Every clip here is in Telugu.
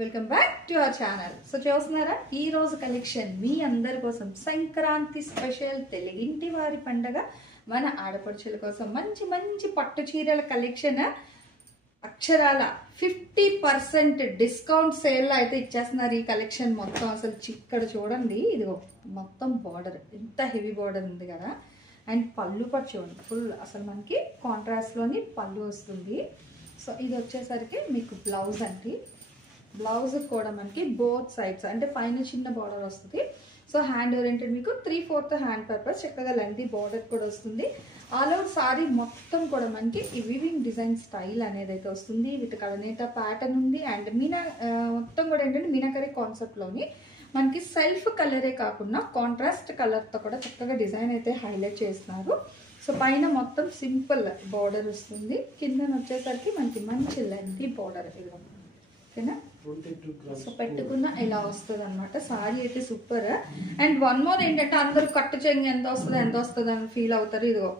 Welcome back to our channel. So చూస్తున్నారా, ఈ రోజు కలెక్షన్ మీ అందరి కోసం సంక్రాంతి స్పెషల్ తెలుగింటి వారి పండగ మన ఆడపడుచుల కోసం మంచి మంచి పట్టు చీరల కలెక్షన్ అక్షరాల 50% డిస్కౌంట్ సేల్ అయితే ఇచ్చేస్తున్నారు. ఈ కలెక్షన్ మొత్తం అసలు ఇక్కడ చూడండి, ఇది మొత్తం బార్డర్ ఎంత హెవీ బార్డర్ ఉంది కదా. అండ్ పళ్ళు పట్టు చూడండి, ఫుల్ అసలు మనకి కాంట్రాస్ట్లోని పళ్ళు వస్తుంది. సో ఇది వచ్చేసరికి మీకు బ్లౌజ్ అండి. బ్లౌజ్ కూడా మనకి బోత్ సైడ్స్ అంటే పైన చిన్న బార్డర్ వస్తుంది. సో హ్యాండ్ ఓరియంటెడ్ మీకు 3/4 హ్యాండ్ పర్పస్ చక్కగా లెంతీ బార్డర్ కూడా వస్తుంది. ఆల్ ఓవర్ సారీ మొత్తం కూడా మనకి ఈ వివింగ్ డిజైన్ స్టైల్ అనేది అయితే వస్తుంది. విత్ కలనేత ప్యాటర్న్ ఉంది. అండ్ మీనా మొత్తం కూడా ఏంటంటే మీనాకరీ కాన్సెప్ట్లోని మనకి సెల్ఫ్ కలరే కాకుండా కాంట్రాస్ట్ కలర్తో కూడా చక్కగా డిజైన్ అయితే హైలైట్ చేస్తున్నారు. సో పైన మొత్తం సింపుల్ బార్డర్ వస్తుంది, కింద వచ్చేసరికి మనకి మంచి లెంతీ బార్డర్ ఇవ్వండి, ఓకేనా. సో పెట్టుకున్న ఇలా వస్తుంది అనమాట. సారీ అయితే సూపర్. అండ్ వన్ మోర్ ఏంటంటే అందరూ కట్టు చెంగి ఎంత వస్తుంది అని ఫీల్ అవుతారు. ఇదిగో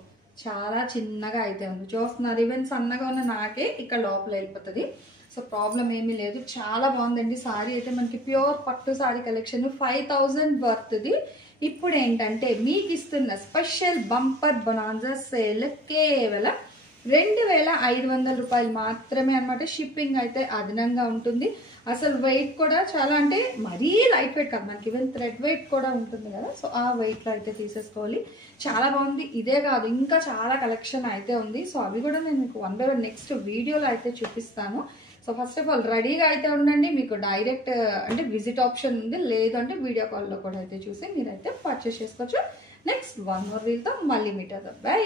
చాలా చిన్నగా అయితే ఉంది చూస్తున్నారు. ఈవెన్ సన్నగా ఉన్న నాకే ఇక్కడ లోపల వెళ్ళిపోతుంది. సో ప్రాబ్లం ఏమీ లేదు, చాలా బాగుందండి. సారీ అయితే మనకి ప్యూర్ పట్టు సారీ కలెక్షన్ 5000 వర్త్ది. ఇప్పుడు ఏంటంటే మీకు ఇస్తున్న స్పెషల్ బంపర్ బొనాన్జా సేల్ కేవలం 2500 రూపాయలు మాత్రమే అనమాట. షిప్పింగ్ అయితే అదనంగా ఉంటుంది. అసలు వెయిట్ కూడా చాలా అంటే మరీ లైట్ వెయిట్ కాదు, మనకి ఈవెన్ థ్రెడ్ వెయిట్ కూడా ఉంటుంది కదా. సో ఆ వెయిట్లో అయితే తీసేసుకోవాలి. చాలా బాగుంది. ఇదే కాదు ఇంకా చాలా కలెక్షన్ అయితే ఉంది. సో అవి కూడా నేను మీకు 1 by 1 నెక్స్ట్ వీడియోలో అయితే చూపిస్తాను. సో ఫస్ట్ ఆఫ్ ఆల్ రెడీగా అయితే ఉండండి. మీకు డైరెక్ట్ అంటే విజిట్ ఆప్షన్ ఉంది, లేదంటే వీడియో కాల్లో కూడా అయితే చూసి మీరైతే పర్చేస్ చేసుకోవచ్చు. నెక్స్ట్ 1 more వీడియోతో మళ్ళీ మీట్ అవుతాం. బై.